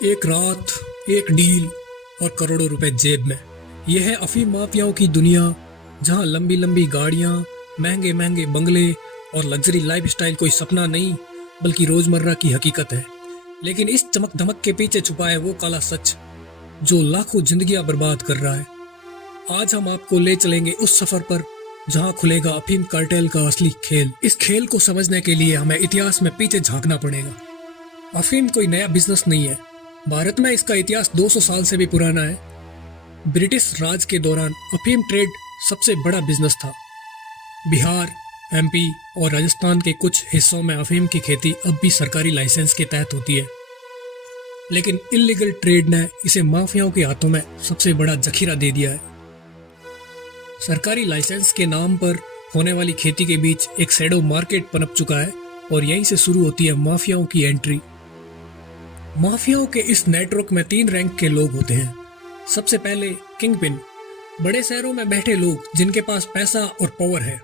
एक रात, एक डील और करोड़ों रुपए जेब में। यह है अफीम माफियाओं की दुनिया, जहां लंबी लंबी गाड़ियां, महंगे महंगे बंगले और लग्जरी लाइफस्टाइल कोई सपना नहीं बल्कि रोजमर्रा की हकीकत है। लेकिन इस चमक धमक के पीछे छुपा है वो काला सच जो लाखों जिंदगियां बर्बाद कर रहा है। आज हम आपको ले चलेंगे उस सफर पर जहां खुलेगा अफीम कार्टेल का असली खेल। इस खेल को समझने के लिए हमें इतिहास में पीछे झांकना पड़ेगा। अफीम कोई नया बिजनेस नहीं है। भारत में इसका इतिहास 200 साल से भी पुराना है। ब्रिटिश राज के दौरान अफीम ट्रेड सबसे बड़ा बिजनेस था। बिहार, एमपी और राजस्थान के कुछ हिस्सों में अफीम की खेती अब भी सरकारी लाइसेंस के तहत होती है, लेकिन इलीगल ट्रेड ने इसे माफियाओं के हाथों में सबसे बड़ा जखीरा दे दिया है। सरकारी लाइसेंस के नाम पर होने वाली खेती के बीच एक शैडो मार्केट पनप चुका है और यहीं से शुरू होती है माफियाओं की एंट्री। माफियाओं के इस नेटवर्क में 3 रैंक के लोग होते हैं। सबसे पहले किंग पिन, बड़े शहरों में बैठे लोग जिनके पास पैसा और पावर है।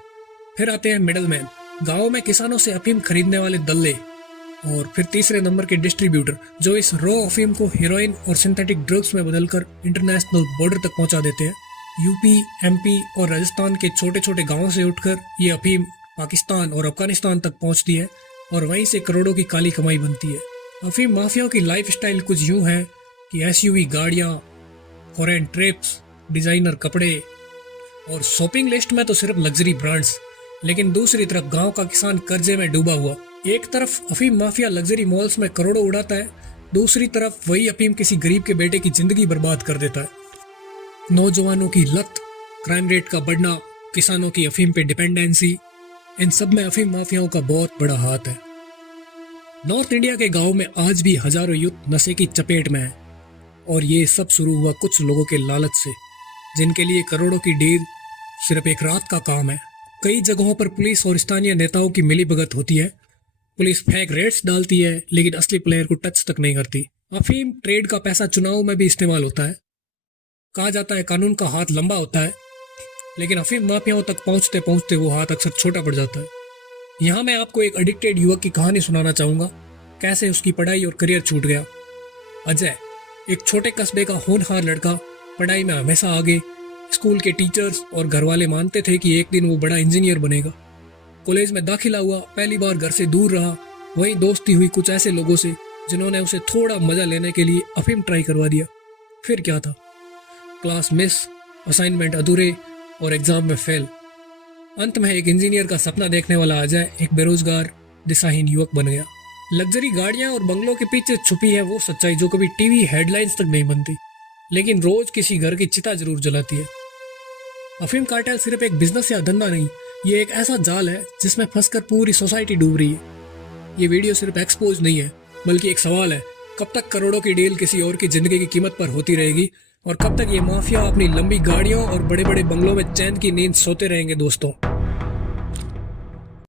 फिर आते हैं मिडल मैन, गाँव में किसानों से अफीम खरीदने वाले दल्ले। और फिर तीसरे नंबर के डिस्ट्रीब्यूटर जो इस रॉ अफीम को हीरोइन और सिंथेटिक ड्रग्स में बदलकर इंटरनेशनल बॉर्डर तक पहुंचा देते हैं। यूपी, एमपी और राजस्थान के छोटे छोटे गांवों से उठकर ये अफीम पाकिस्तान और अफगानिस्तान तक पहुंचती है और वहीं से करोड़ों की काली कमाई बनती है। अफीम माफियाओं की लाइफस्टाइल कुछ यूं है कि एसयूवी गाड़ियां, फॉरेन ट्रिप्स, डिजाइनर कपड़े और शॉपिंग लिस्ट में तो सिर्फ लग्जरी ब्रांड्स, लेकिन दूसरी तरफ गांव का किसान कर्जे में डूबा हुआ। एक तरफ अफीम माफिया लग्जरी मॉल्स में करोड़ों उड़ाता है, दूसरी तरफ वही अफीम किसी गरीब के बेटे की जिंदगी बर्बाद कर देता है। नौजवानों की लत, क्राइम रेट का बढ़ना, किसानों की अफीम पे डिपेंडेंसी, इन सब में अफीम माफियाओं का बहुत बड़ा हाथ है। नॉर्थ इंडिया के गांव में आज भी हजारों यूथ नशे की चपेट में है और ये सब शुरू हुआ कुछ लोगों के लालच से, जिनके लिए करोड़ों की डील सिर्फ एक रात का काम है। कई जगहों पर पुलिस और स्थानीय नेताओं की मिलीभगत होती है। पुलिस फेक रेड्स डालती है लेकिन असली प्लेयर को टच तक नहीं करती। अफीम ट्रेड का पैसा चुनाव में भी इस्तेमाल होता है। कहा जाता है कानून का हाथ लंबा होता है, लेकिन अफीम माफियाओं तक पहुंचते पहुंचते वो हाथ अक्सर छोटा पड़ जाता है। यहाँ मैं आपको एक एडिक्टेड युवक की कहानी सुनाना चाहूंगा, कैसे उसकी पढ़ाई और करियर छूट गया। अजय एक छोटे कस्बे का होनहार लड़का, पढ़ाई में हमेशा आगे। स्कूल के टीचर्स और घर वाले मानते थे कि एक दिन वो बड़ा इंजीनियर बनेगा। कॉलेज में दाखिला हुआ, पहली बार घर से दूर रहा। वहीं दोस्ती हुई कुछ ऐसे लोगों से जिन्होंने उसे थोड़ा मजा लेने के लिए अफीम ट्राई करवा दिया। फिर क्या था, क्लास मिस, असाइनमेंट अधूरे और एग्जाम में फेल। अंत में एक इंजीनियर का सपना देखने वाला अजय एक बेरोजगार, दिशाहीन युवक बन गया। लग्जरी गाड़ियां और बंगलों के पीछे छुपी है वो सच्चाई जो कभी टीवी हेडलाइंस तक नहीं बनती, लेकिन रोज किसी घर की चिता जरूर जलाती है। अफीम कार्टेल सिर्फ एक बिजनेस या धंधा नहीं, ये एक ऐसा जाल है जिसमें फंसकर पूरी सोसाइटी डूब रही है। ये वीडियो सिर्फ एक्सपोज नहीं है, बल्कि एक सवाल है, कब तक करोड़ों की डील किसी और की जिंदगी की कीमत पर होती रहेगी और कब तक ये माफिया अपनी लंबी गाड़ियों और बड़े बड़े बंगलों में चैन की नींद सोते रहेंगे। दोस्तों,